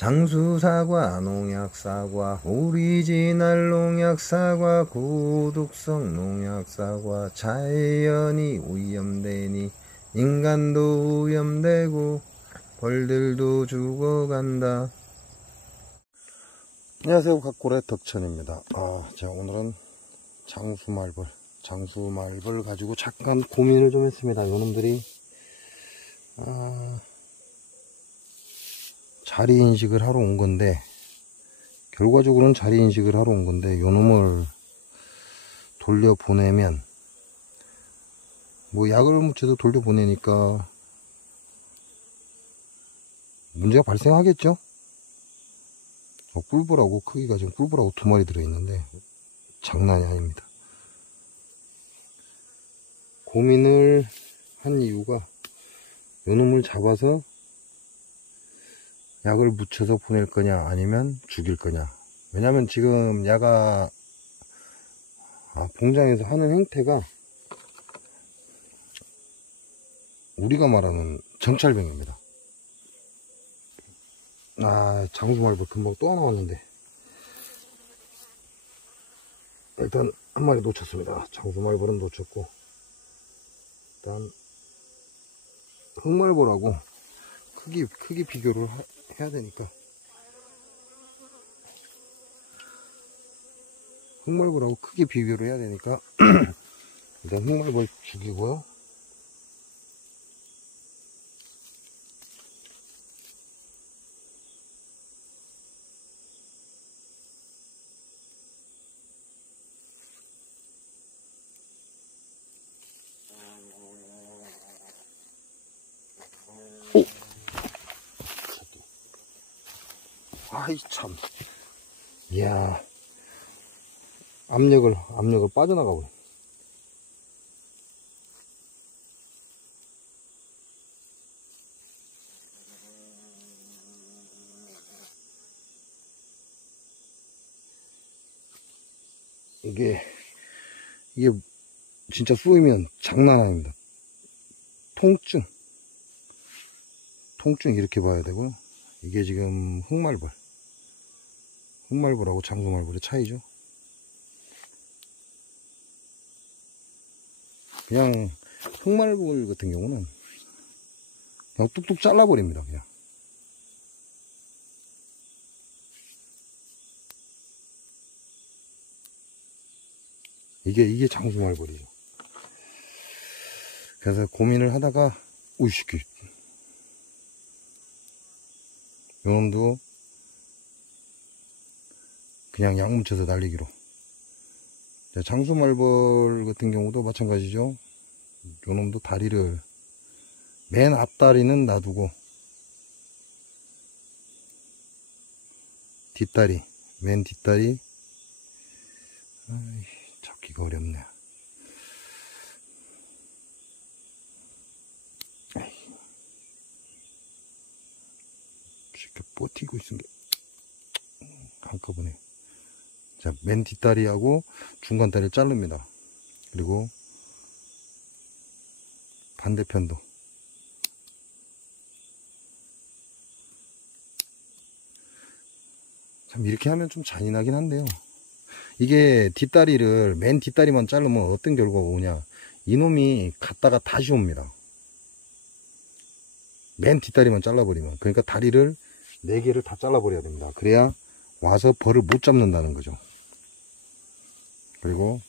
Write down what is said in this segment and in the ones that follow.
장수사과, 농약사과, 오리지널 농약사과, 고독성 농약사과, 자연이 오염되니 인간도 오염되고 벌들도 죽어간다. 안녕하세요, 각골의 덕천입니다. 제가 오늘은 장수말벌 가지고 잠깐 고민을 좀 했습니다. 요놈들이 자리 인식을 하러 온 건데, 결과적으로는 자리 인식을 하러 온 건데, 요놈을 돌려보내면 뭐 약을 묻혀서 돌려보내니까 문제가 발생하겠죠. 꿀벌하고, 크기가 지금 꿀벌하고 2마리 들어있는데 장난이 아닙니다. 고민을 한 이유가, 요놈을 잡아서 약을 묻혀서 보낼 거냐 아니면 죽일 거냐. 왜냐면 지금 야가 봉장에서 하는 행태가 우리가 말하는 정찰병입니다. 장수말벌 금방 또 하나 왔는데, 일단 한 마리 놓쳤습니다. 장수말벌은 놓쳤고, 일단 흑말벌하고 크기 비교를 해야 되니까, 흑말벌하고 크기 비교를 해야 되니까 일단 흑말벌 죽이고요. 아이 참, 이야, 압력을 빠져나가 버려. 이게 진짜 쏘이면 장난 아닙니다. 통증 이렇게 봐야 되고요. 이게 지금 흑말벌하고 장수말벌의 차이죠. 그냥 흑말벌 같은 경우는 그냥 뚝뚝 잘라버립니다. 그냥 이게 장수말벌이죠. 그래서 고민을 하다가, 우이씨끼, 요놈도 그냥 약 묻혀서 날리기로. 장수말벌 같은 경우도 마찬가지죠. 요놈도 다리를, 맨 앞다리는 놔두고 맨 뒷다리 잡기가 어렵네. 쉽게 버티고 있은 게 한꺼번에. 자, 맨 뒷다리하고 중간 다리를 자릅니다. 그리고 반대편도. 참 이렇게 하면 좀 잔인하긴 한데요. 이게 맨 뒷다리만 자르면 어떤 결과가 오냐. 이놈이 갔다가 다시 옵니다. 맨 뒷다리만 잘라버리면. 그러니까 다리를 4개를 다 잘라버려야 됩니다. 그래야 와서 벌을 못 잡는다는 거죠. 그리고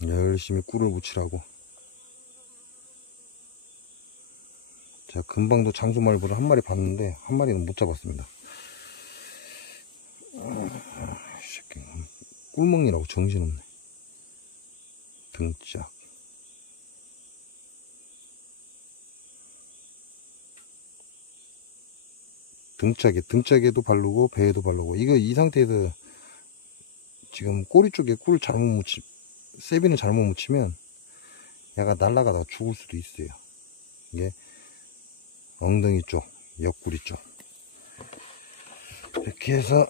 열심히 꿀을 묻히라고. 제가 금방도 장수말벌을 한 마리 봤는데 한 마리는 못 잡았습니다. 꿀먹이라고 정신없네. 등짝. 등짝에도 바르고 배에도 바르고. 이 상태에서 지금 꼬리 쪽에 꿀을 세빈을 잘못 묻히면 얘가 날아가다가 죽을 수도 있어요. 이게 엉덩이 쪽, 옆구리 쪽. 이렇게 해서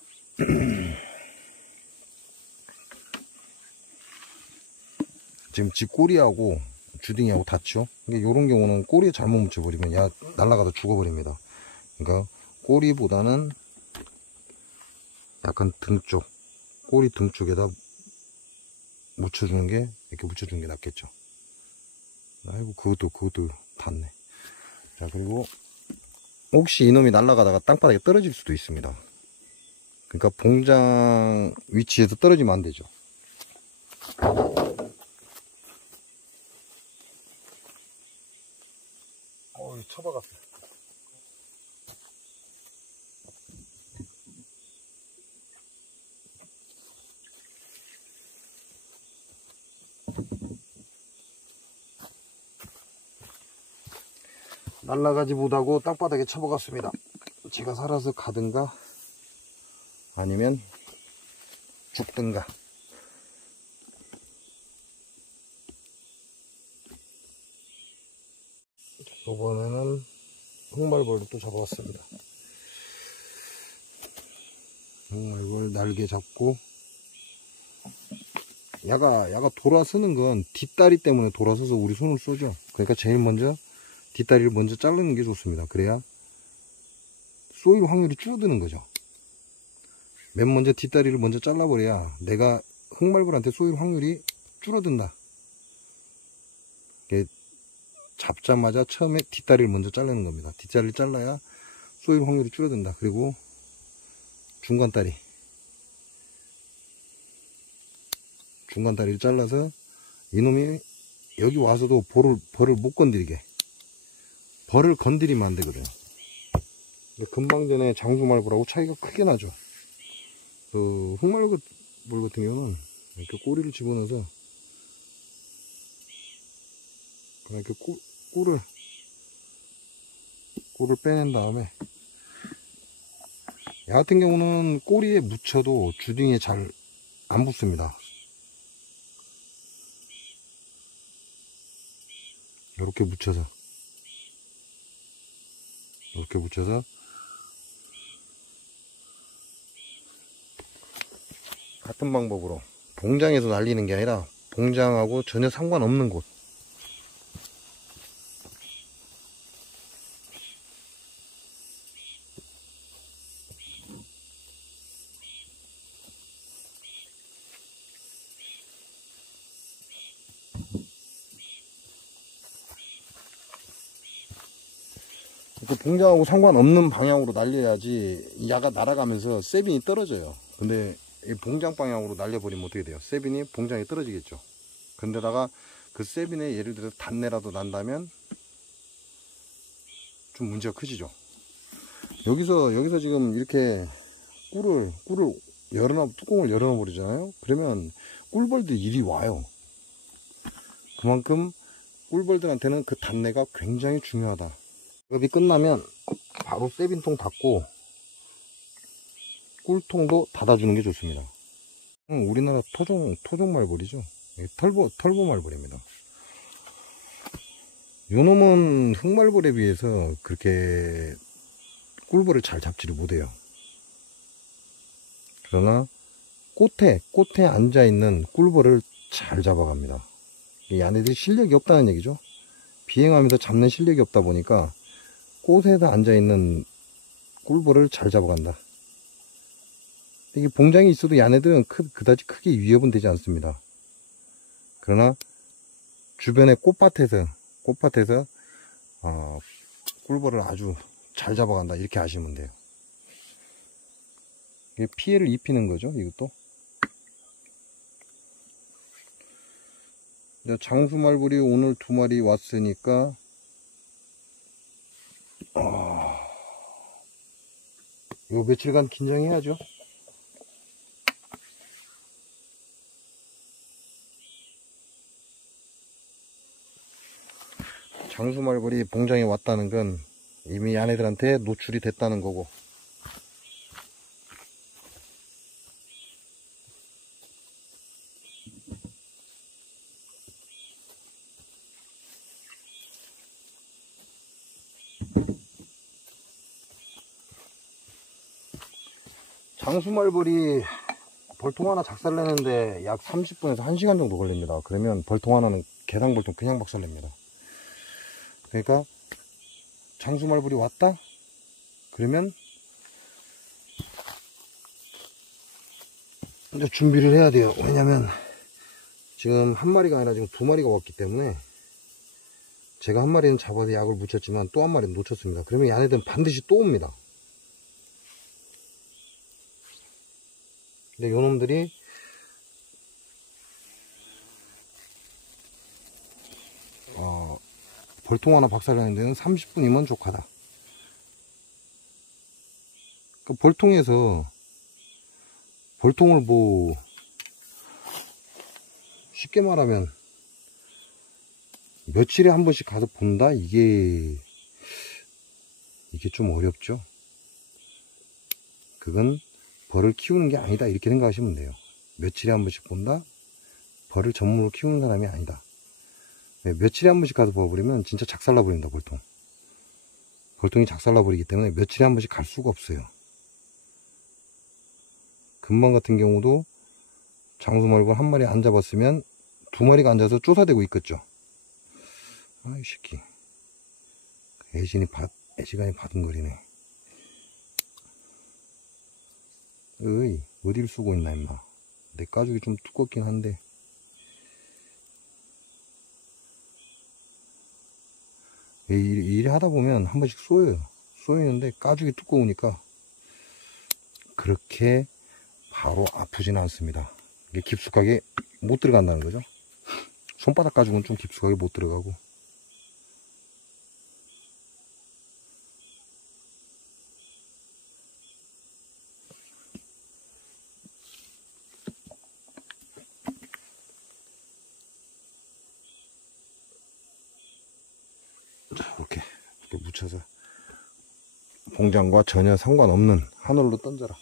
지금 지 꼬리하고 주둥이하고 닿죠. 그러니까 이런 경우는 꼬리에 잘못 묻혀버리면 야 날아가다 죽어버립니다. 그러니까 꼬리보다는 약간 등 쪽, 꼬리 등 쪽에다 묻혀주는 게, 이렇게 묻혀주는 게 낫겠죠. 아이고, 그것도 닿네. 자, 그리고 혹시 이놈이 날아가다가 땅바닥에 떨어질 수도 있습니다. 그러니까 봉장 위치에서 떨어지면 안 되죠. 쳐박았어. 날아가지 못하고 땅바닥에 쳐박았습니다. 제가 살아서 가든가 아니면 죽든가. 이번에는 흑말벌을 또 잡아왔습니다. 흑말벌 날개 잡고, 야가 돌아서는 건 뒷다리 때문에 돌아서서 우리 손을 쏘죠. 그러니까 제일 먼저 뒷다리를 먼저 자르는 게 좋습니다. 그래야 쏘일 확률이 줄어드는 거죠. 맨 먼저 뒷다리를 먼저 잘라버려야 내가 흑말벌한테 쏘일 확률이 줄어든다. 잡자마자 처음에 뒷다리를 먼저 자르는 겁니다. 뒷다리를 잘라야 쏘일 확률이 줄어든다. 그리고 중간다리를 잘라서 이놈이 여기 와서도 벌을 못 건드리게, 벌을 건드리면 안 되거든요. 금방 전에 장수말벌하고 차이가 크게 나죠. 그 흑말벌 같은 경우는 이렇게 꼬리를 집어넣어서 이렇게 꿀을 빼낸 다음에, 야 같은 경우는 꼬리에 묻혀도 주둥이에 잘 안 붙습니다. 이렇게 묻혀서 같은 방법으로 봉장에서 날리는 게 아니라 봉장하고 전혀 상관없는 곳, 그 봉장하고 상관없는 방향으로 날려야지 야가 날아가면서 세빈이 떨어져요. 근데 이 봉장 방향으로 날려버리면 어떻게 돼요? 세빈이 봉장에 떨어지겠죠. 근데다가 그 세빈에 예를 들어서 단내라도 난다면 좀 문제가 커지죠. 여기서 지금 이렇게 꿀을 뚜껑을 열어놔 버리잖아요. 그러면 꿀벌들이 이리 와요. 그만큼 꿀벌들한테는 그 단내가 굉장히 중요하다. 작업이 끝나면 바로 세빈통 닫고 꿀통도 닫아주는 게 좋습니다. 우리나라 토종 말벌이죠. 털보 말벌입니다. 요놈은 흑말벌에 비해서 그렇게 꿀벌을 잘 잡지를 못해요. 그러나 꽃에 앉아있는 꿀벌을 잘 잡아갑니다. 이 안에들이 실력이 없다는 얘기죠. 비행하면서 잡는 실력이 없다 보니까 꽃에서 앉아있는 꿀벌을 잘 잡아간다. 이게 봉장이 있어도 얘네들은 그다지 크게 위협은 되지 않습니다. 그러나 주변의 꽃밭에서 꿀벌을 아주 잘 잡아간다, 이렇게 아시면 돼요. 이게 피해를 입히는 거죠, 이것도. 장수말벌이 오늘 2마리 왔으니까 요 며칠간 긴장해야죠. 장수말벌이 봉장에 왔다는 건 이미 얘네들한테 노출이 됐다는 거고, 장수말벌이 벌통 하나 작살내는데 약 30분에서 1시간 정도 걸립니다. 그러면 벌통 하나는 개당볼통 그냥 박살냅니다. 그러니까 장수말벌이 왔다? 그러면 이제 준비를 해야 돼요. 왜냐면 지금 한 마리가 아니라 지금 두 마리가 왔기 때문에 제가 한 마리는 잡아서 약을 묻혔지만 또 한 마리는 놓쳤습니다. 그러면 얘네들은 반드시 또 옵니다. 근데 요놈들이 벌통 하나 박살나는 데는 30분이면 족하다. 그 벌통에서 벌통을 뭐 쉽게 말하면 며칠에 한 번씩 가서 본다? 이게 좀 어렵죠. 그건 벌을 키우는 게 아니다 이렇게 생각하시면 돼요. 며칠에 한 번씩 본다? 벌을 전문으로 키우는 사람이 아니다. 며칠에 한 번씩 가서 봐버리면 진짜 작살나 버립니다. 벌통이 작살나 버리기 때문에 며칠에 한 번씩 갈 수가 없어요. 금방 같은 경우도 장수말벌 한 마리 안 잡았으면 두 마리가 앉아서 쫓아대고 있겠죠. 아이 새끼 애시간이 바둥거리네. 어이 어딜 쓰고 있나 임마. 내 가죽이 좀 두껍긴 한데 일 하다 보면 한 번씩 쏘이는데 가죽이 두꺼우니까 그렇게 바로 아프지는 않습니다. 이게 깊숙하게 못 들어간다는 거죠. 손바닥 가죽은 좀 깊숙하게 못 들어가고. 자, 이렇게 묻혀서 봉장과 전혀 상관없는 하늘로 던져라.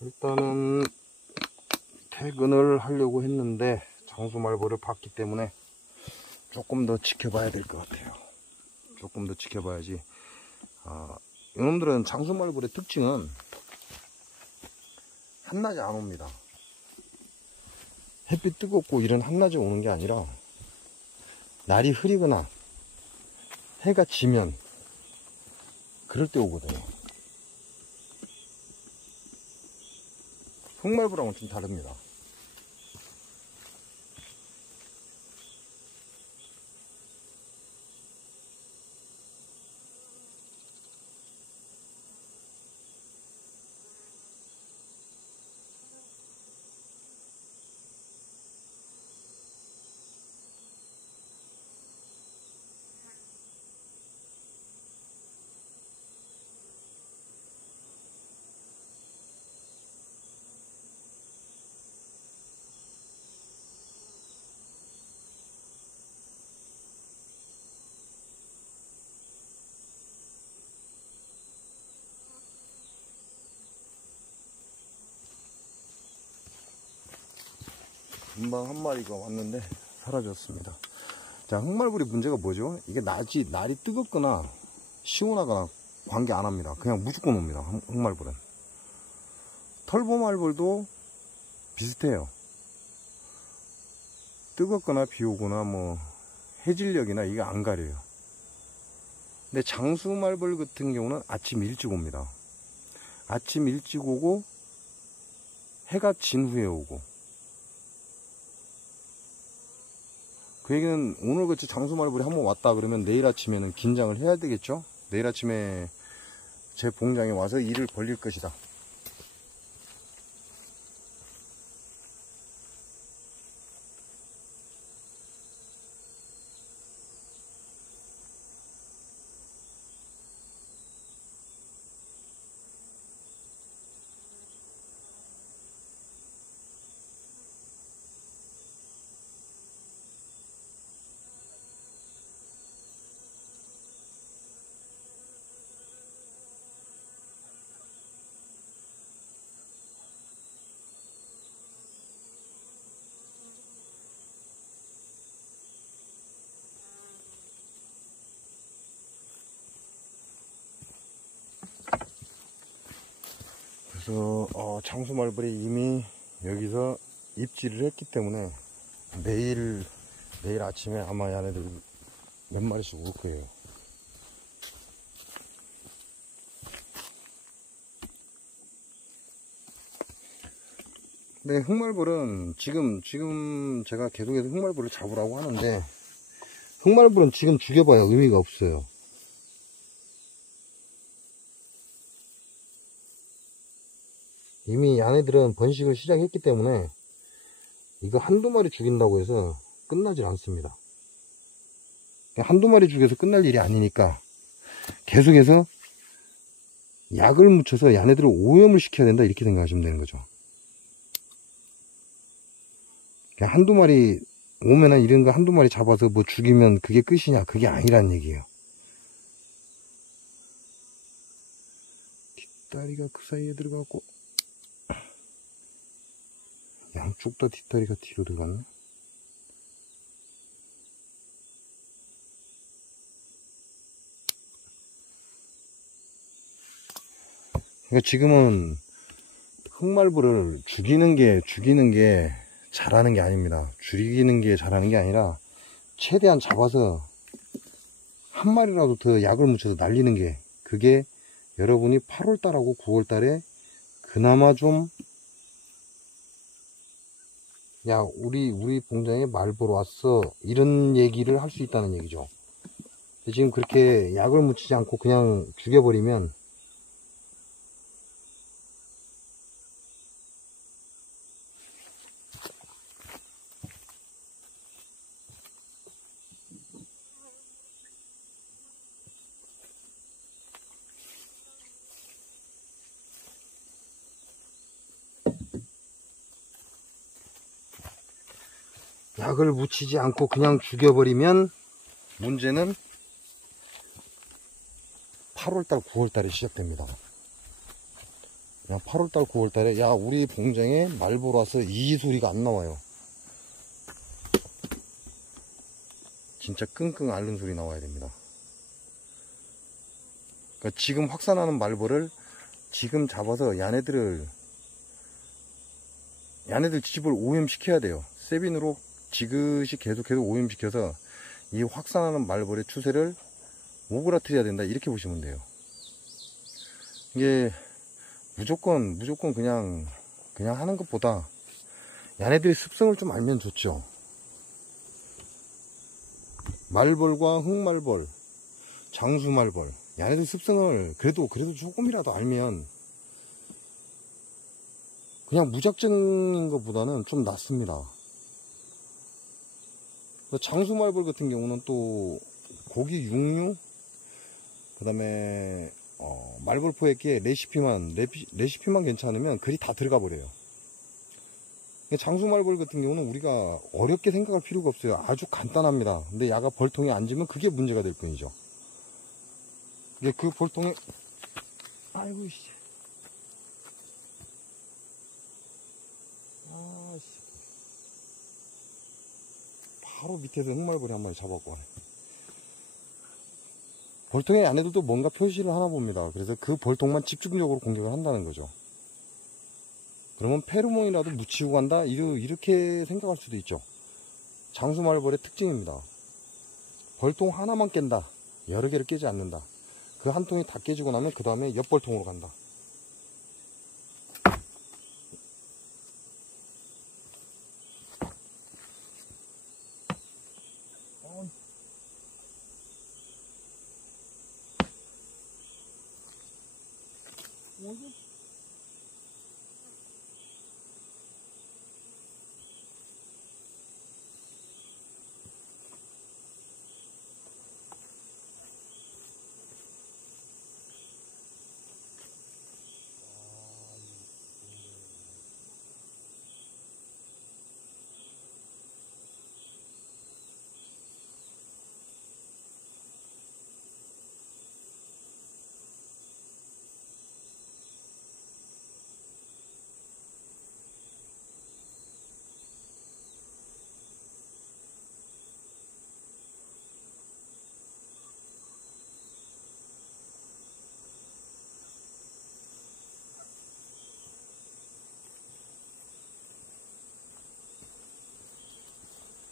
일단은 퇴근을 하려고 했는데 장수말벌을 봤기 때문에 조금 더 지켜봐야 될 것 같아요. 조금 더 지켜봐야지. 이놈들은 장수말벌의 특징은 한낮에 안 옵니다. 햇빛 뜨겁고 이런 한낮에 오는 게 아니라 날이 흐리거나 해가 지면 그럴 때 오거든요. 흑말벌하고는 좀 다릅니다. 금방 한 마리가 왔는데 사라졌습니다. 자, 흑말벌이 문제가 뭐죠? 이게 날이 뜨겁거나 시원하거나 관계 안 합니다. 그냥 무조건 옵니다. 흑말벌은. 털보말벌도 비슷해요. 뜨겁거나 비 오거나 뭐 해질녘이나 이게 안 가려요. 근데 장수말벌 같은 경우는 아침 일찍 옵니다. 아침 일찍 오고 해가 진 후에 오고. 그 얘기는 오늘같이 장수말벌이 한번 왔다 그러면 내일 아침에는 긴장을 해야 되겠죠? 내일 아침에 제 봉장에 와서 일을 벌릴 것이다. 그래서 장수말벌이 이미 여기서 입질을 했기 때문에 내일 아침에 아마 얘네들 몇 마리씩 올 거예요. 네, 흑말벌은 지금 제가 계속해서 흑말벌을 잡으라고 하는데, 흑말벌은 지금 죽여봐야 의미가 없어요. 이미 얘네들은 번식을 시작했기 때문에 이거 한두 마리 죽인다고 해서 끝나질 않습니다. 한두 마리 죽여서 끝날 일이 아니니까 계속해서 약을 묻혀서 얘네들을 오염을 시켜야 된다, 이렇게 생각하시면 되는 거죠. 그냥 한두 마리 오면은 이런 거 한두 마리 잡아서 뭐 죽이면 그게 끝이냐, 그게 아니라는 얘기예요. 뒷다리가 그 사이에 들어가고, 양쪽 다 뒷다리가 뒤로 들어갔네. 그러니까 지금은 흑말벌을 죽이는 게 잘하는 게 아닙니다. 죽이는 게 잘하는 게 아니라 최대한 잡아서 한 마리라도 더 약을 묻혀서 날리는 게, 그게 여러분이 8월달하고 9월달에 그나마 좀, 야 우리 봉장에 말 보러 왔어, 이런 얘기를 할 수 있다는 얘기죠. 근데 지금 그렇게 약을 묻히지 않고 그냥 죽여버리면 약을 묻히지 않고 그냥 죽여버리면 문제는 8월달 9월달에 시작됩니다. 그냥 8월달 9월달에 야 우리 봉장에 말 보러 와서 이 소리가 안 나와요. 진짜 끙끙 앓는 소리 나와야 됩니다. 그러니까 지금 확산하는 말벌을 지금 잡아서 얘네들 집을 오염시켜야 돼요. 세빈으로 지그시 계속해서 오염시켜서 이 확산하는 말벌의 추세를 오그라뜨려야 된다, 이렇게 보시면 돼요. 이게 무조건 그냥 하는 것보다 얘네들의 습성을 좀 알면 좋죠. 말벌과 흑말벌, 장수말벌, 얘네들 습성을 그래도 조금이라도 알면 그냥 무작정인 것보다는 좀 낫습니다. 장수말벌 같은 경우는 또 고기 육류, 그 다음에 말벌포에게 레시피만 괜찮으면 글이 다 들어가 버려요. 장수말벌 같은 경우는 우리가 어렵게 생각할 필요가 없어요. 아주 간단합니다. 근데 야가 벌통에 앉으면 그게 문제가 될 뿐이죠. 이게 그 벌통에, 아이고 씨, 바로 밑에서 흑말벌이 한 마리 잡았고, 벌통에 안에도 뭔가 표시를 하나 봅니다. 그래서 그 벌통만 집중적으로 공격을 한다는 거죠. 그러면 페로몬이라도 묻히고 간다, 이렇게 생각할 수도 있죠. 장수말벌의 특징입니다. 벌통 하나만 깬다, 여러 개를 깨지 않는다. 그 한 통이 다 깨지고 나면 그 다음에 옆벌통으로 간다.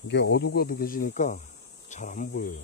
이게 어둑어둑해지니까 잘 안 보여요.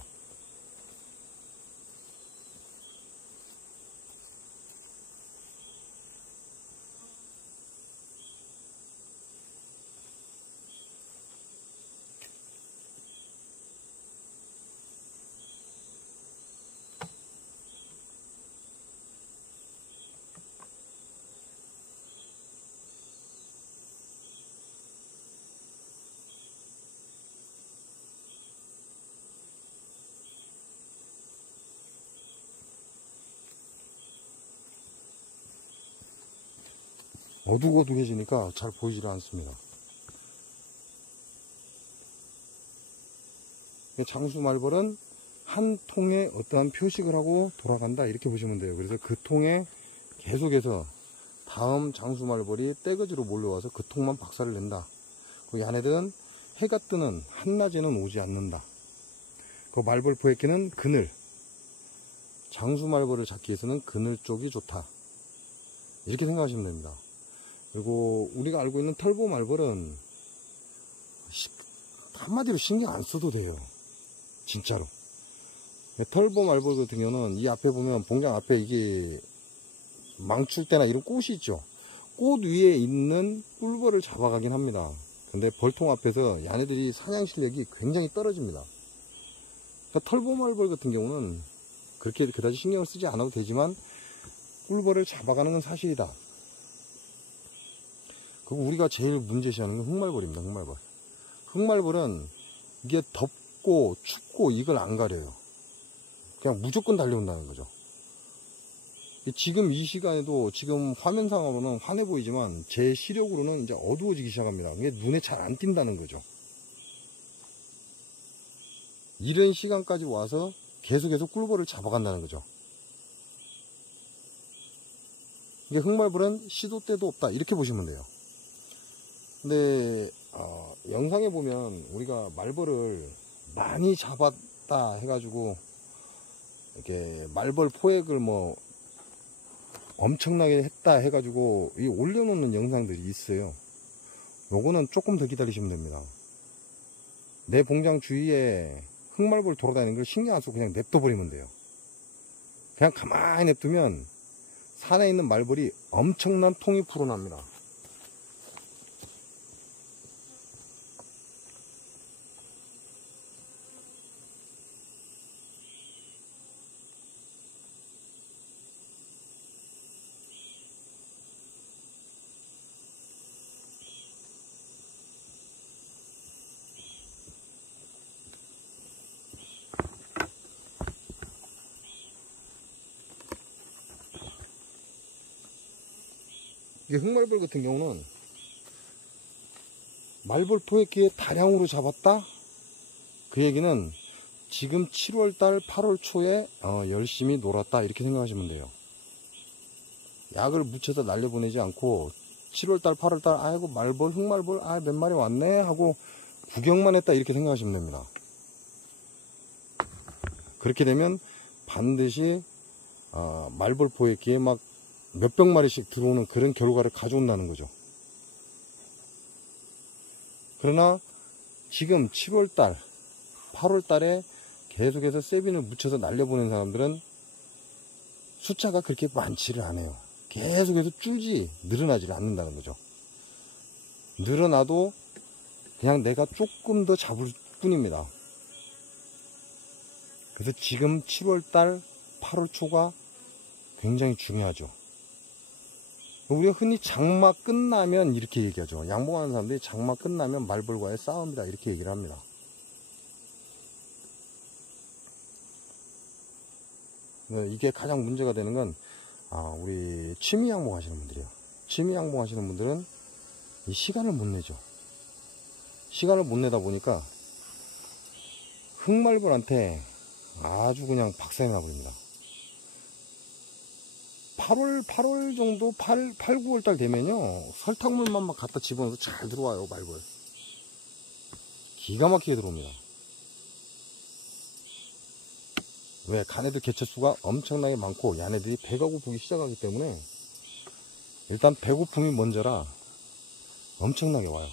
어둑어둑해지니까 잘 보이질 않습니다. 장수말벌은 한 통에 어떠한 표식을 하고 돌아간다 이렇게 보시면 돼요. 그래서 그 통에 계속해서 다음 장수말벌이 떼거지로 몰려와서 그 통만 박살을 낸다. 그 얘네들은 해가 뜨는 한낮에는 오지 않는다. 그 말벌 포획기는 그늘, 장수말벌을 잡기 위해서는 그늘 쪽이 좋다 이렇게 생각하시면 됩니다. 그리고 우리가 알고 있는 털보말벌은 한마디로 신경 안 써도 돼요. 진짜로. 털보말벌 같은 경우는 이 앞에 보면 봉장 앞에 이게 망출대나 이런 꽃이 있죠. 꽃 위에 있는 꿀벌을 잡아가긴 합니다. 근데 벌통 앞에서 얘네들이 사냥 실력이 굉장히 떨어집니다. 그러니까 털보말벌 같은 경우는 그렇게 그다지 신경을 쓰지 않아도 되지만 꿀벌을 잡아가는 건 사실이다. 그리고 우리가 제일 문제시하는 건 흑말벌입니다. 흑말벌. 흑말벌은 이게 덥고 춥고 이걸 안 가려요. 그냥 무조건 달려온다는 거죠. 지금 이 시간에도 지금 화면상으로는 환해 보이지만 제 시력으로는 이제 어두워지기 시작합니다. 이게 눈에 잘 안 띈다는 거죠. 이런 시간까지 와서 계속해서 꿀벌을 잡아간다는 거죠. 이게 흑말벌은 시도 때도 없다 이렇게 보시면 돼요. 근데 영상에 보면 우리가 말벌을 많이 잡았다 해가지고 이렇게 말벌 포획을 뭐 엄청나게 했다 해가지고 이 올려놓는 영상들이 있어요. 요거는 조금 더 기다리시면 됩니다. 내 봉장 주위에 흑말벌 돌아다니는 걸 신경 안 쓰고 그냥 냅둬버리면 돼요. 그냥 가만히 냅두면 산에 있는 말벌이 엄청난 통이 불어납니다. 이게 흑말벌 같은 경우는 말벌 포획기에 다량으로 잡았다? 그 얘기는 지금 7월달 8월 초에 열심히 놀았다 이렇게 생각하시면 돼요. 약을 묻혀서 날려보내지 않고 7월달 8월달 아이고 말벌 흑말벌 몇 마리 왔네 하고 구경만 했다 이렇게 생각하시면 됩니다. 그렇게 되면 반드시 말벌 포획기에 막 몇백 마리씩 들어오는 그런 결과를 가져온다는 거죠. 그러나 지금 7월달 8월달에 계속해서 세빈을 묻혀서 날려보낸 사람들은 숫자가 그렇게 많지를 않아요. 계속해서 줄지 늘어나지를 않는다는 거죠. 늘어나도 그냥 내가 조금 더 잡을 뿐입니다. 그래서 지금 7월달 8월 초가 굉장히 중요하죠. 우리가 흔히 장마 끝나면 이렇게 얘기하죠. 양봉하는 사람들이 장마 끝나면 말벌과의 싸움이다 이렇게 얘기를 합니다. 이게 가장 문제가 되는 건 우리 취미 양봉 하시는 분들이에요. 취미 양봉 하시는 분들은 이 시간을 못 내죠. 시간을 못 내다 보니까 흑말벌한테 아주 그냥 박살이 나버립니다. 8월 정도 8, 9월달 되면요 설탕물만 막 갖다 집어넣어서 잘 들어와요. 말벌 기가 막히게 들어옵니다. 왜? 가네들 개체수가 엄청나게 많고 얘네들이 배가 고프기 시작하기 때문에 일단 배고픔이 먼저라 엄청나게 와요.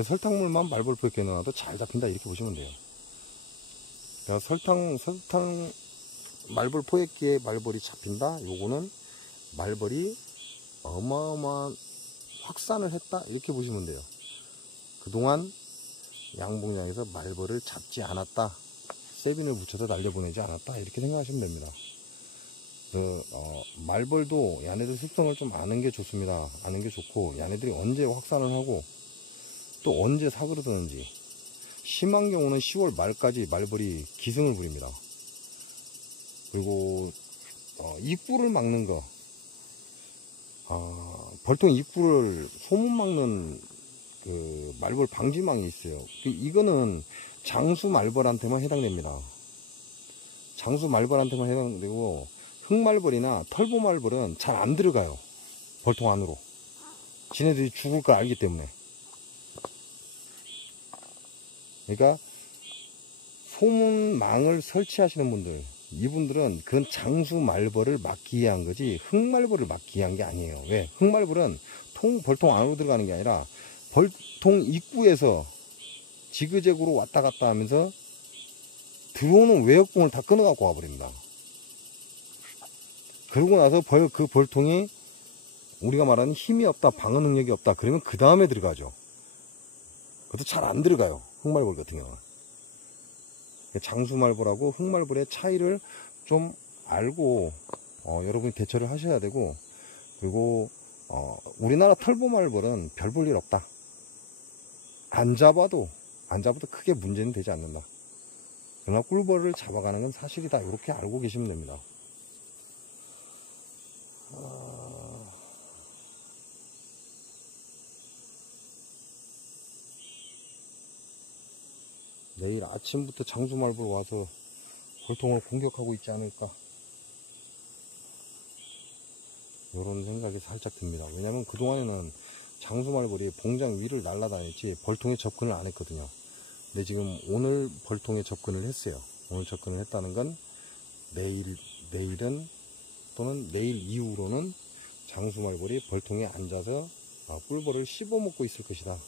설탕물만 말벌 포획기에 넣어놔도 잘 잡힌다 이렇게 보시면 돼요. 설탕 말벌 포획기에 말벌이 잡힌다. 요거는 말벌이 어마어마한 확산을 했다 이렇게 보시면 돼요. 그동안 양봉장에서 말벌을 잡지 않았다, 세빈을 붙여서 날려보내지 않았다 이렇게 생각하시면 됩니다. 말벌도 얘네들 습성을 좀 아는 게 좋습니다. 아는 게 좋고, 얘네들이 언제 확산을 하고 또 언제 사그러드는지, 심한 경우는 10월 말까지 말벌이 기승을 부립니다. 그리고 입구를 막는 거, 벌통 입구를 소문 막는 그 말벌 방지망이 있어요. 이거는 장수 말벌한테만 해당됩니다. 장수 말벌한테만 해당되고, 흑말벌이나 털보 말벌은 잘 안 들어가요. 벌통 안으로. 지네들이 죽을 걸 알기 때문에. 그러니까 소문망을 설치하시는 분들, 이분들은 그건 장수 말벌을 막기 위한 거지 흑말벌을 막기 위한 게 아니에요. 왜? 흑말벌은 벌통 안으로 들어가는 게 아니라 벌통 입구에서 지그재그로 왔다 갔다 하면서 들어오는 외역봉을 다 끊어갖고 와버립니다. 그러고 나서 그 벌통이 우리가 말하는 힘이 없다, 방어 능력이 없다, 그러면 그 다음에 들어가죠. 그것도 잘 안 들어가요. 흑말벌 같은 경우는. 장수말벌하고 흑말벌의 차이를 좀 알고 여러분이 대처를 하셔야 되고, 그리고 우리나라 털보말벌은 별 볼 일 없다. 안 잡아도 크게 문제는 되지 않는다. 그러나 꿀벌을 잡아가는 건 사실이다. 이렇게 알고 계시면 됩니다. 내일 아침부터 장수말벌 와서 벌통을 공격하고 있지 않을까, 이런 생각이 살짝 듭니다. 왜냐면 그동안에는 장수말벌이 봉장 위를 날아다녔지 벌통에 접근을 안 했거든요. 근데 지금 오늘 벌통에 접근을 했어요. 오늘 접근을 했다는 건 내일은 또는 내일 이후로는 장수말벌이 벌통에 앉아서 꿀벌을 씹어먹고 있을 것이다.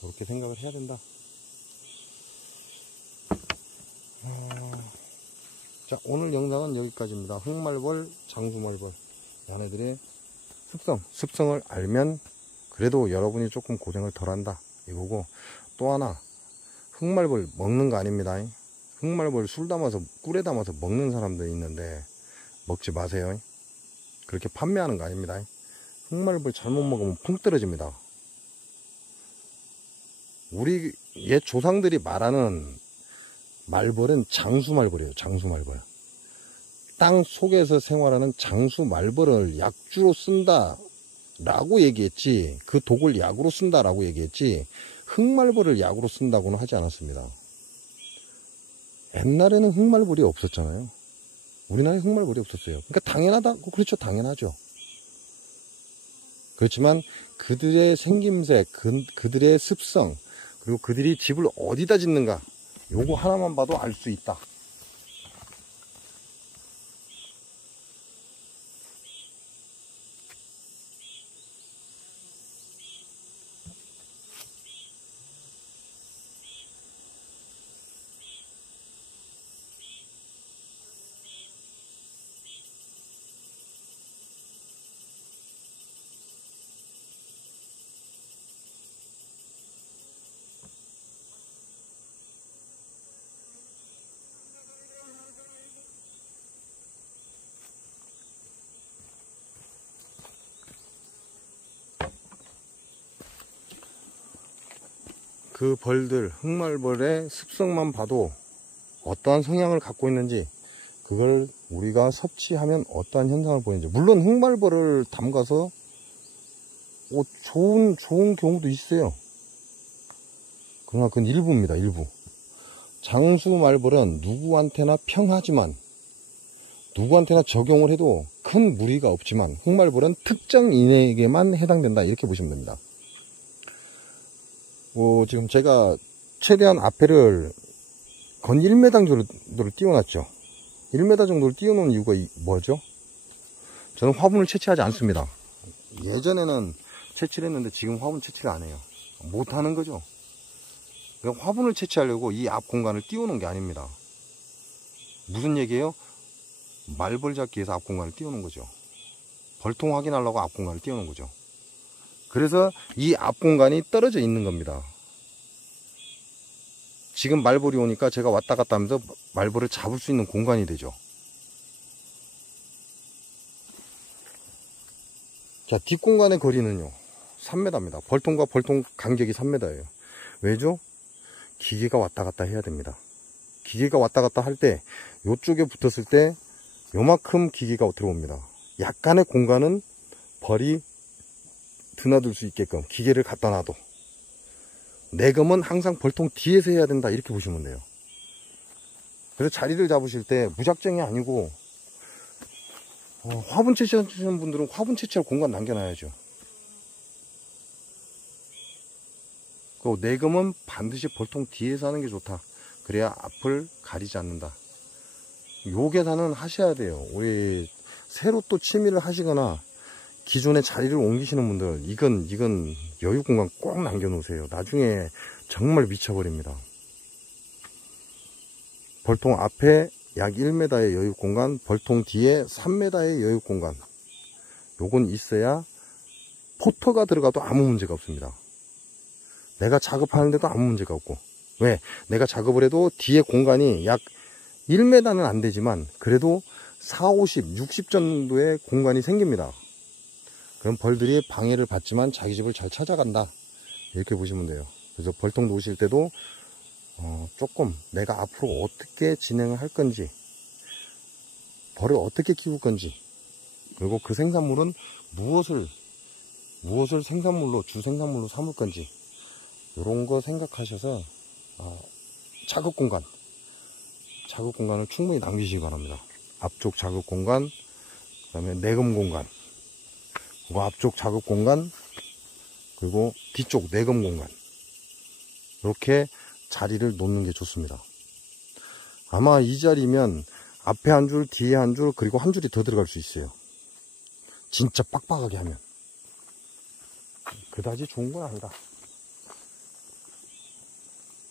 그렇게 생각을 해야 된다. 자, 오늘 영상은 여기까지입니다. 흑말벌, 장수말벌, 얘네들의 습성을 알면 그래도 여러분이 조금 고생을 덜 한다 이거고, 또 하나, 흑말벌 먹는 거 아닙니다. 흑말벌 술 담아서 꿀에 담아서 먹는 사람들이 있는데 먹지 마세요. 그렇게 판매하는 거 아닙니다. 흑말벌 잘못 먹으면 펑 떨어집니다. 우리 옛 조상들이 말하는 말벌은 장수말벌이에요. 장수말벌. 땅 속에서 생활하는 장수말벌을 약주로 쓴다 라고 얘기했지, 그 독을 약으로 쓴다 라고 얘기했지, 흑말벌을 약으로 쓴다고는 하지 않았습니다. 옛날에는 흑말벌이 없었잖아요. 우리나라에 흑말벌이 없었어요. 그러니까 당연하다고, 그렇죠, 당연하죠. 그렇지만 그들의 생김새, 그들의 습성, 그리고 그들이 집을 어디다 짓는가, 요거 하나만 봐도 알 수 있다. 그 벌들, 흑말벌의 습성만 봐도 어떠한 성향을 갖고 있는지, 그걸 우리가 섭취하면 어떠한 현상을 보이는지. 물론 흑말벌을 담가서 좋은 경우도 있어요. 그러나 그건 일부입니다. 일부. 장수말벌은 누구한테나 평하지만, 누구한테나 적용을 해도 큰 무리가 없지만, 흑말벌은 특정인에게만 해당된다 이렇게 보시면 됩니다. 지금 제가 최대한 앞에를 건 1m 정도를 띄워놨죠. 1m 정도를 띄워놓은 이유가 뭐죠? 저는 화분을 채취하지 않습니다. 예전에는 채취를 했는데 지금 화분 채취를 안 해요. 못하는 거죠. 그러니까 화분을 채취하려고 이 앞 공간을 띄우는 게 아닙니다. 무슨 얘기예요? 말벌 잡기 위해서 앞 공간을 띄우는 거죠. 벌통 확인하려고 앞 공간을 띄우는 거죠. 그래서 이 앞 공간이 떨어져 있는 겁니다. 지금 말벌이 오니까 제가 왔다 갔다 하면서 말벌을 잡을 수 있는 공간이 되죠. 자, 뒷공간의 거리는요 3m입니다. 벌통과 벌통 간격이 3m예요. 왜죠? 기계가 왔다 갔다 해야 됩니다. 기계가 왔다 갔다 할 때 요쪽에 붙었을 때 요만큼 기계가 들어옵니다. 약간의 공간은 벌이 드나들 수 있게끔 기계를 갖다 놔도, 내검은 항상 벌통 뒤에서 해야 된다, 이렇게 보시면 돼요. 그래서 자리를 잡으실 때 무작정이 아니고 화분 채취하시는 분들은 화분 채취할 공간 남겨놔야죠. 그 내검은 반드시 벌통 뒤에서 하는 게 좋다. 그래야 앞을 가리지 않는다. 요 계산은 하셔야 돼요. 우리 새로 또 취미를 하시거나 기존의 자리를 옮기시는 분들, 이건 여유 공간 꼭 남겨 놓으세요. 나중에 정말 미쳐버립니다. 벌통 앞에 약 1m의 여유 공간, 벌통 뒤에 3m의 여유 공간, 요건 있어야 포터가 들어가도 아무 문제가 없습니다. 내가 작업하는데도 아무 문제가 없고. 왜? 내가 작업을 해도 뒤에 공간이 약 1m는 안 되지만 그래도 4, 50, 60 정도의 공간이 생깁니다. 그럼 벌들이 방해를 받지만 자기 집을 잘 찾아간다, 이렇게 보시면 돼요. 그래서 벌통 놓으실 때도 조금 내가 앞으로 어떻게 진행을 할 건지, 벌을 어떻게 키울 건지, 그리고 그 생산물은 무엇을 생산물로, 주 생산물로 삼을 건지, 이런 거 생각하셔서 작업 공간을 충분히 남기시기 바랍니다. 앞쪽 작업 공간, 그 다음에 내검 공간, 그리고 앞쪽 작업 공간, 그리고 뒤쪽 내검 공간, 이렇게 자리를 놓는 게 좋습니다. 아마 이 자리면 앞에 한 줄, 뒤에 한 줄, 그리고 한 줄이 더 들어갈 수 있어요. 진짜 빡빡하게 하면. 그다지 좋은 건 아니다.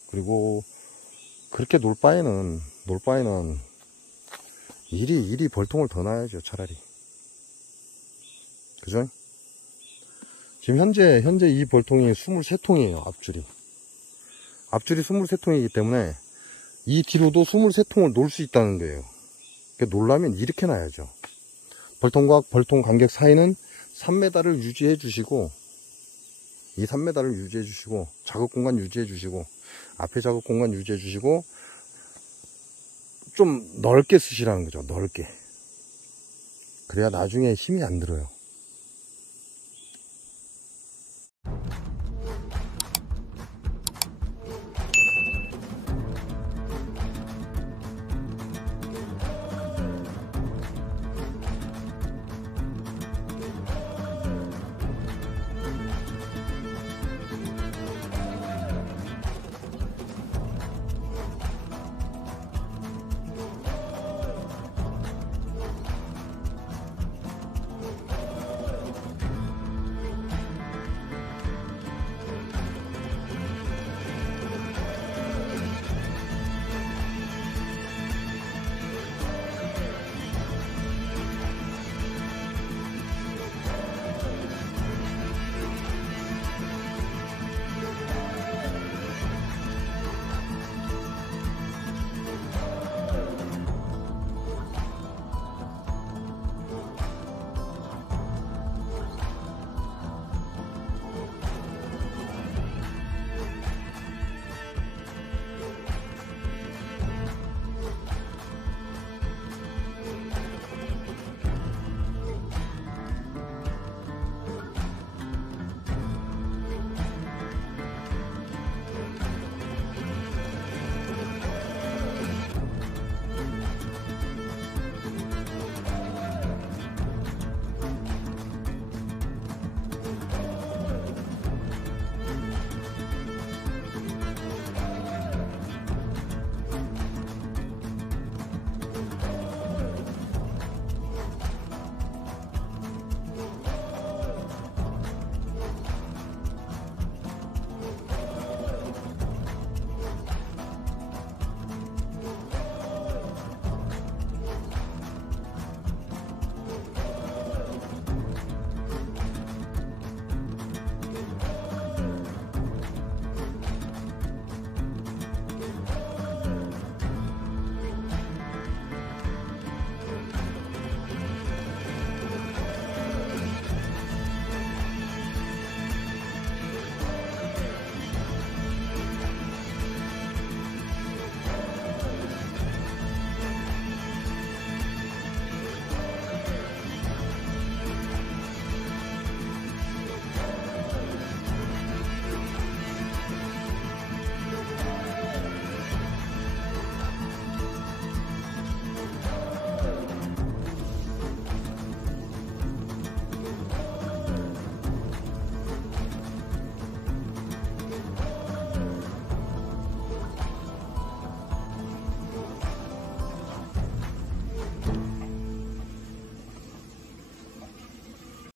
그리고 그렇게 놀 바에는 이리 벌통을 더 놔야죠, 차라리. 그죠? 지금 현재 이 벌통이 23통이에요, 앞줄이 23통이기 때문에 이 뒤로도 23통을 놓을 수 있다는 거예요. 그러니까 놓으려면 이렇게 놔야죠. 벌통과 벌통 간격 사이는 3m를 유지해 주시고, 이 3m를 유지해 주시고, 작업 공간 유지해 주시고, 앞에 작업 공간 유지해 주시고, 좀 넓게 쓰시라는 거죠. 넓게. 그래야 나중에 힘이 안 들어요.